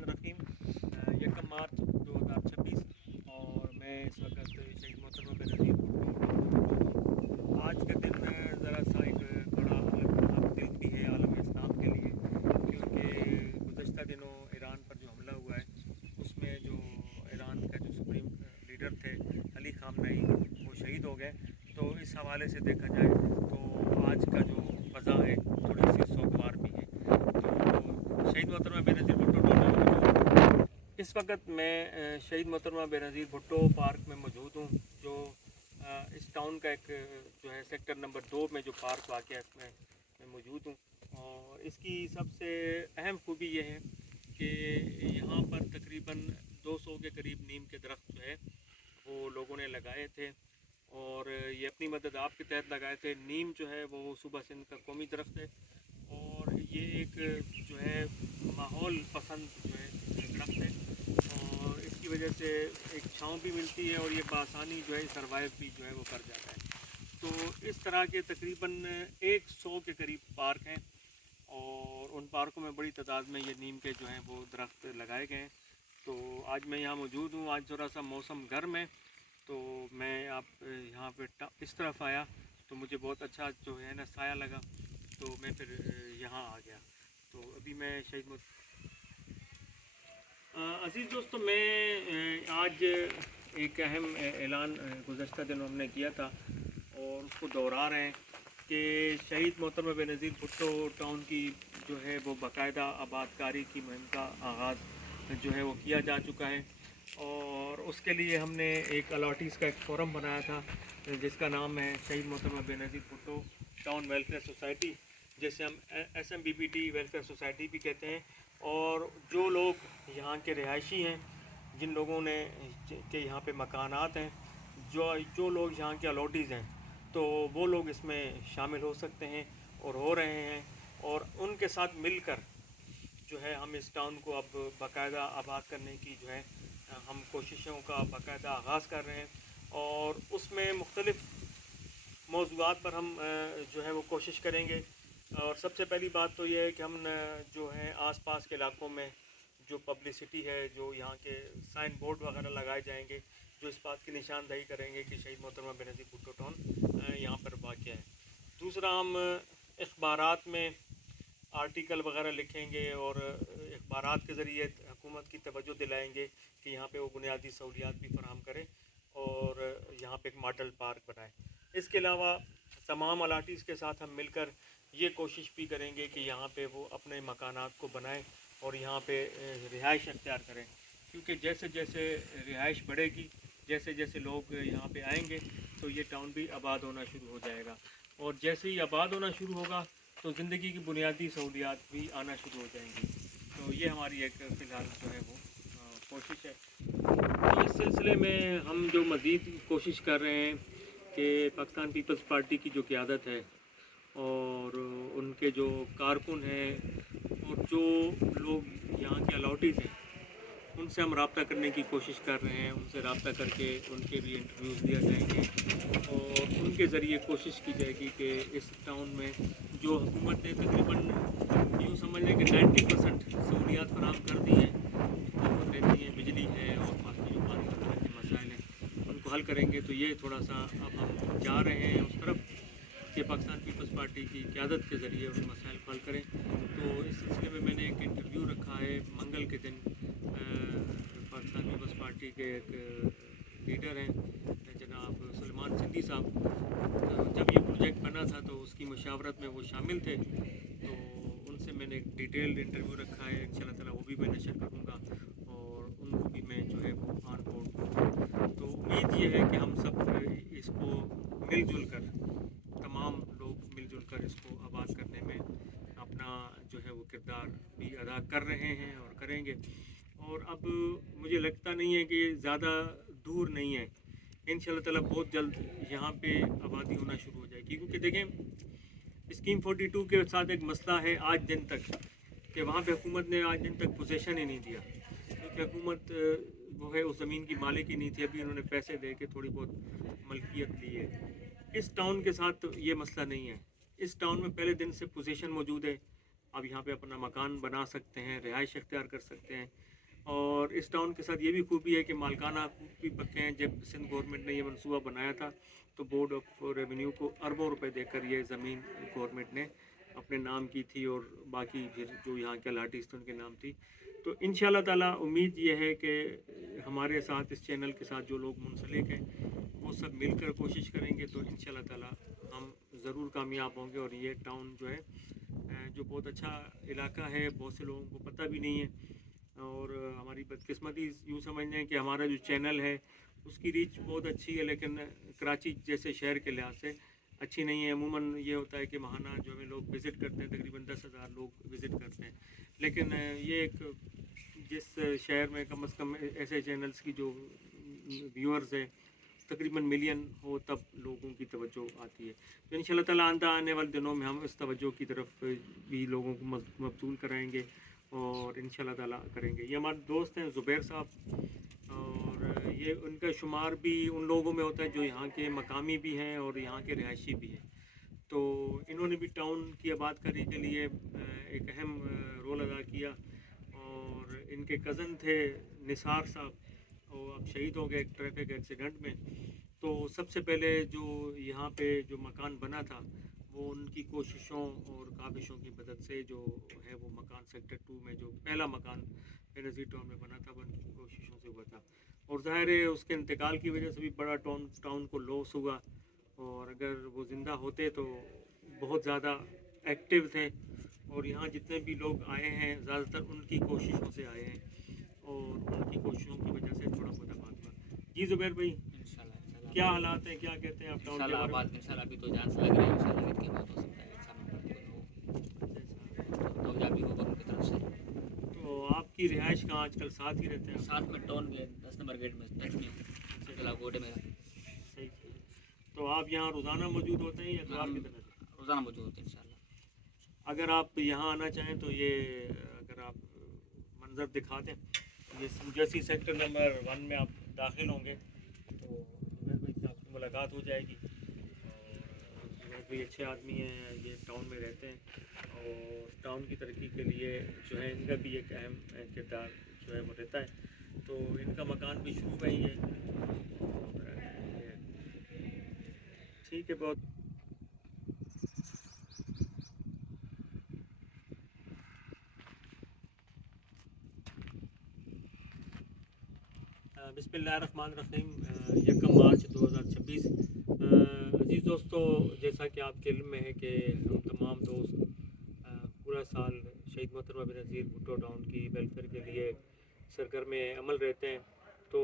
बिस्मिल्लाहिर्रहमानिर्रहीम। 1 मार्च 2026 और मैं इस वक्त शहीद मोहतरमा बेनज़ीर भुट्टो। आज का दिन ज़रा सा एक बड़ा अलग दिन भी है आलम इस्लाम के लिए, क्योंकि गुज़श्ता दिनों ईरान पर जो हमला हुआ है उसमें जो ईरान का जो सुप्रीम लीडर थे अली ख़ामनेई वो शहीद हो गए। तो इस हवाले से देखा जाए तो आज का जो फ़ज़ा है थोड़ी सी सोगवार भी है। तो शहीद मोहतरमा बेनज़ीर भुट्टो टाउन में मौजूद हूँ। इस वक्त मैं शहीद मोहतरमा बेनज़ीर भुट्टो पार्क में मौजूद हूँ, जो इस टाउन का एक जो है सेक्टर नंबर 2 में जो पार्क वाक़ है उसमें मैं मौजूद हूँ। और इसकी सबसे अहम खूबी ये है कि यहाँ पर तकरीबन 200 के करीब नीम के दरख्त जो है वो लोगों ने लगाए थे, और ये अपनी मदद आपके तहत लगाए थे। नीम जो है वो सूबा सिंध का कौमी दरख्त है, और ये एक जो है माहौल पसंद जो है दरख्त है, और इसकी वजह से एक छाँव भी मिलती है और ये बआसानी जो है सर्वाइव भी जो है वो कर जाता है। तो इस तरह के तकरीबन 100 के करीब पार्क हैं, और उन पार्कों में बड़ी तादाद में ये नीम के जो हैं वो दरख्त लगाए गए हैं। तो आज मैं यहाँ मौजूद हूँ। आज थोड़ा सा मौसम गर्म है, तो मैं आप यहाँ पे इस तरफ आया तो मुझे बहुत अच्छा जो है ना साया लगा, तो मैं फिर यहाँ आ गया। तो अभी मैं अज़ीज़ दोस्तों, मैं आज एक अहम ऐलान गुज़श्ता दिनों हमने किया था और उसको दोहरा रहे हैं कि शहीद मोहतरमा बेनज़ीर भुट्टो टाउन की जो है वो बाकायदा आबादकारी की मुहिम का आगाज़ जो है वो किया जा चुका है। और उसके लिए हमने एक अलॉटीज़ का एक फोरम बनाया था जिसका नाम है शहीद मोहतरमा Benazir Bhutto town welfare society, जैसे हम SMBPT वेलफेयर सोसाइटी भी कहते हैं। और जो लोग यहाँ के रिहायशी हैं, जिन लोगों ने के यहाँ पे मकानात हैं, जो लोग यहाँ के अलॉटीज़ हैं, तो वो लोग इसमें शामिल हो सकते हैं और हो रहे हैं। और उनके साथ मिलकर जो है हम इस टाउन को अब बाकायदा आबाद करने की जो है हम कोशिशों का बाकायदा आगाज़ कर रहे हैं। और उसमें मुख्तलिफ़ मौज़ूआत पर हम जो है वो कोशिश करेंगे। और सबसे पहली बात तो ये है कि हम जो है आसपास के इलाकों में जो पब्लिसिटी है, जो यहाँ के साइन बोर्ड वगैरह लगाए जाएंगे जो इस बात की निशानदही करेंगे कि शहीद मोहतरमा बेनज़ीर भुट्टो टाउन यहाँ पर वाक़या है। दूसरा, हम अखबारात में आर्टिकल वगैरह लिखेंगे और अखबारात के ज़रिए हुकूमत की तवज्जो दिलाएंगे कि यहाँ पे वो बुनियादी सहूलियात भी फराहम करें और यहाँ पे एक मॉडल पार्क बनाए। इसके अलावा तमाम अलाटीज़ के साथ हम मिलकर ये कोशिश भी करेंगे कि यहाँ पे वो अपने मकानात को बनाएं और यहाँ पे रिहाइश अख्तियार करें, क्योंकि जैसे जैसे रिहाइश बढ़ेगी, जैसे जैसे लोग यहाँ पे आएंगे, तो ये टाउन भी आबाद होना शुरू हो जाएगा। और जैसे ही आबाद होना शुरू होगा तो ज़िंदगी की बुनियादी सहूलियात भी आना शुरू हो जाएंगी। तो ये हमारी एक फ़िलहाल जो है वो कोशिश है। तो इस सिलसिले में हम जो मज़ीद कोशिश कर रहे हैं कि पाकिस्तान पीपल्स पार्टी की जो क़यादत है और उनके जो कारकुन हैं और जो लोग यहाँ के अलॉटीज़ हैं, उनसे हम रब्ता करने की कोशिश कर रहे हैं। उनसे रब्ता करके उनके भी इंटरव्यूज़ दिया जाएंगे और उनके ज़रिए कोशिश की जाएगी कि इस टाउन में जो हुकूमत ने तकरीबन यूँ समझ लें कि 90% सहूलियात फराहम कर दी हैं, हुकूमत रहती है, बिजली है और बाकी जो पानी वगैरह के मसाइल हैं उनको हल करेंगे। तो ये थोड़ा सा अब हम जा रहे हैं उस तरफ कि पाकिस्तान पीपल्स पार्टी की क़यादत के ज़रिए उन मसाइल को हल करें। तो इस सिलसिले में मैंने एक इंटरव्यू रखा है मंगल के दिन। पाकिस्तान पीपल्स पार्टी के एक लीडर हैं जनाब सलमान सिंधी साहब। तो जब ये प्रोजेक्ट बना था तो उसकी मशावरत में वो शामिल थे, तो उनसे मैंने एक डिटेल्ड इंटरव्यू रखा है। इंशाल्लाह ताला वो भी मैं नशर करूँगा और उनको भी मैं जो है वो ऑन बोर्ड करूँगा। तो उम्मीद ये है कि हम सब इसको मिलजुल कर, तमाम लोग मिलजुल कर इसको आबाद करने में अपना जो है वो किरदार भी अदा कर रहे हैं और करेंगे। और अब मुझे लगता नहीं है कि ज़्यादा दूर नहीं है, इंशाल्लाह ताला बहुत जल्द यहाँ पे आबादी होना शुरू हो जाएगी। क्योंकि देखें, स्कीम 42 के साथ एक मसला है आज दिन तक कि वहाँ पे हुकूमत ने आज दिन तक पोजीशन ही नहीं दिया, क्योंकि हुकूमत वो है उस ज़मीन की मालिक ही नहीं थी। अभी उन्होंने पैसे दे के थोड़ी बहुत मलकियत ली है। इस टाउन के साथ तो ये मसला नहीं है। इस टाउन में पहले दिन से पोजीशन मौजूद है, आप यहाँ पे अपना मकान बना सकते हैं, रिहाइश इख्तियार कर सकते हैं। और इस टाउन के साथ ये भी खूबी है कि मालकाना हकूक़ भी पक्के हैं। जब सिंध गवर्नमेंट ने ये मंसूबा बनाया था तो बोर्ड ऑफ रेवेन्यू को अरबों रुपए देकर ये ज़मीन गवर्नमेंट ने अपने नाम की थी और बाकी फिर जो यहाँ के अलाटीज़ थे उनके नाम थी। तो इंशाअल्लाह ताला उम्मीद ये है कि हमारे साथ इस चैनल के साथ जो लोग मुंसलिक हैं वो सब मिलकर कोशिश करेंगे तो इंशाअल्लाह ताला हम ज़रूर कामयाब होंगे। और ये टाउन जो है जो बहुत अच्छा इलाका है, बहुत से लोगों को पता भी नहीं है। और हमारी बदकिस्मती यूँ समझ लें कि हमारा जो चैनल है उसकी रीच बहुत अच्छी है, लेकिन कराची जैसे शहर के लिहाज से अच्छी नहीं है। अमूमन ये होता है कि महाना जो हमें लोग विज़िट करते हैं, तकरीबन 10,000 लोग विज़िट करते हैं। लेकिन ये एक जिस शहर में कम से कम ऐसे चैनल्स की जो व्यूअर्स है तकरीबन मिलियन हो तब लोगों की तवज्जो आती है। तो इंशाअल्लाह ताला आने वाले दिनों में हम इस तवज्जो की तरफ भी लोगों को मबसूल कराएंगे और इंशाअल्लाह ताला करेंगे। ये हमारे दोस्त हैं ज़ुबैर साहब, और ये उनका शुमार भी उन लोगों में होता है जो यहाँ के मकामी भी हैं और यहाँ के रिहायशी भी हैं। तो इन्होंने भी टाउन की आबादकारी के लिए एक अहम रोल अदा किया। और इनके कज़न थे निसार साहब, और अब शहीद हो गए ट्रैफिक एक्सीडेंट में। तो सबसे पहले जो यहाँ पे जो मकान बना था वो उनकी कोशिशों और काबिशों की मदद से जो है वो मकान सेक्टर 2 में जो पहला मकान बेनज़ीर टाउन में बना था वो उनकी कोशिशों से हुआ था। और ज़ाहिर है उसके इंतकाल की वजह से भी बड़ा टाउन को लॉस हुआ। और अगर वो ज़िंदा होते तो बहुत ज़्यादा एक्टिव थे। और यहाँ जितने भी लोग आए हैं ज़्यादातर उनकी कोशिशों से आए हैं और उनकी कोशिशों की वजह से थोड़ा बहुत आबाद हुआ। जी ज़ुबैर भाई, इंशाल्लाह क्या हालात हैं, क्या कहते हैं आप टाउन के इंशाल्लाह बारे में? आबाद इंशाल्लाह अभी तो जान से लग रहा है, इंशाल्लाह ईद के बाद हो सकता है अच्छा नंबर तो भी होगा उनकी तरफ से। तो आपकी रिहाइश कहाँ आजकल साथ ही रहते हैं? साथ में टाउन में 10 नंबर गेट में टच में हूँ, जिला कोट है मेरा। सही सही। तो आप यहाँ रोज़ाना मौजूद होते हैं या इतवार की तरह से? रोज़ाना मौजूद होते हैं इंशाल्लाह। अगर आप यहाँ आना चाहें तो ये अगर आप मंज़र दिखा दें, ये जैसी सेक्टर नंबर 1 में आप दाखिल होंगे तो ज़ुबैर भाई से आपकी मुलाकात हो जाएगी। और ज़ुबैर भाई अच्छे आदमी हैं, ये टाउन में रहते हैं और टाउन की तरक्की के लिए जो है इनका भी एक अहम किरदार जो है वो रहता है। तो इनका मकान भी शुरू में ही है। ठीक है, बहुत बिस्मिल्लाहिर्रहमानिर्रहीम। 1 मार्च 2026। अज़ीज़ दोस्तों, जैसा कि आपके इल्म में है कि हम तमाम दोस्त पूरा साल शहीद मोहतरमा बेनज़ीर भुट्टो टाउन की वेलफेयर के लिए सरगर्म अमल रहते हैं। तो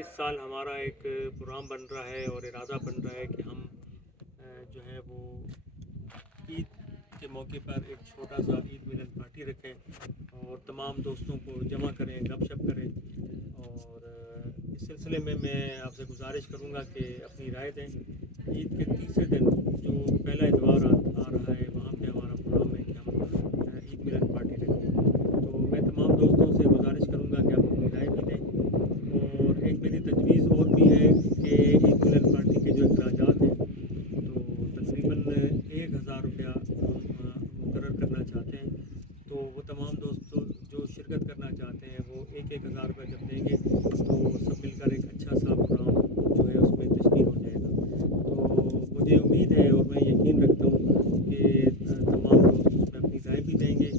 इस साल हमारा एक प्रोग्राम बन रहा है और इरादा बन रहा है कि हम जो है वो ईद के मौके पर एक छोटा सा ईद मिलन पार्टी रखें और तमाम दोस्तों को जमा करें, गपशप करें। और इस सिलसिले में मैं आपसे गुजारिश करूंगा कि अपनी राय दें। ईद के तीसरे दिन जो पहला इतवार आ रहा है वहाँ पे हमारा प्रोग्राम है कि हम ईद मिलन पार्टी रखें। तो मैं तमाम दोस्तों से गुजारिश करूंगा कि आप अपनी राय भी दें। और एक मेरी तजवीज़ और भी है कि ईद मिलन पार्टी के जो अखराजात हैं तो तकरीबन 1,000 रुपया हम मुकर्रर करना चाहते हैं। तो वो तमाम दोस्त जो शिरकत करना चाहते हैं वो 1,000 रुपये जब देंगे तो सब मिलकर एक अच्छा सा प्रोग्राम जो है उसमें तशकील हो जाएगा। तो मुझे उम्मीद है और मैं यकीन रखता हूँ कि तमाम दोस्त उसमें अपनी राय भी देंगे।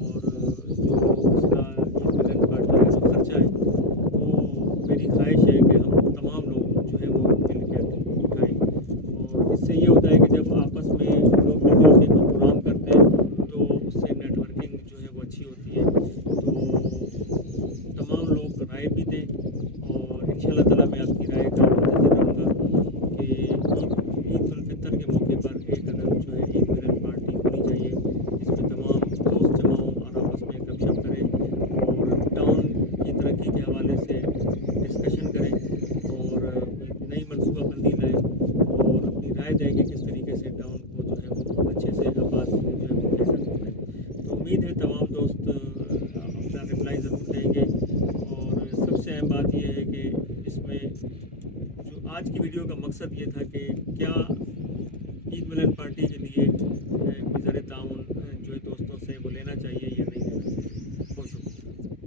और जो उसका ईद मिलन पार्टी का जो खर्चा है वो मेरी ख्वाहिश है कि हम तमाम लोग जो है वो मिल के उठाएँ। और इससे ये होता है कि जब आपस में लोग मिलजुल के कोई प्रोग्राम करते हैं तो उससे नेटवर्किंग जो है वो अच्छी होती है। तो तमाम लोग राय भी दें और इंशाअल्लाह ताला मैं आपकी राय का मुंतज़िर रहूँगा कि ईद उल फितर के मौके पर एक अदद जो है ईद मिलन पार्टी होनी चाहिए जिसमें तमाम दोस्त जमा हों और आपस में गपशप करें और टाउन की तरक्की के हवाले से डिस्कशन करें और नई मनसूबाबंदी लाएँ और अपनी राय दें कि किस तरीके से टाउन को जो है वो अच्छे से आबाद जो है वो किया जा सकता है। तो उम्मीद है तमाम दोस्त अपना रिप्लाई ज़रूर देंगे। और सबसे अहम बात यह है कि इसमें जो आज की वीडियो का मकसद ये था कि क्या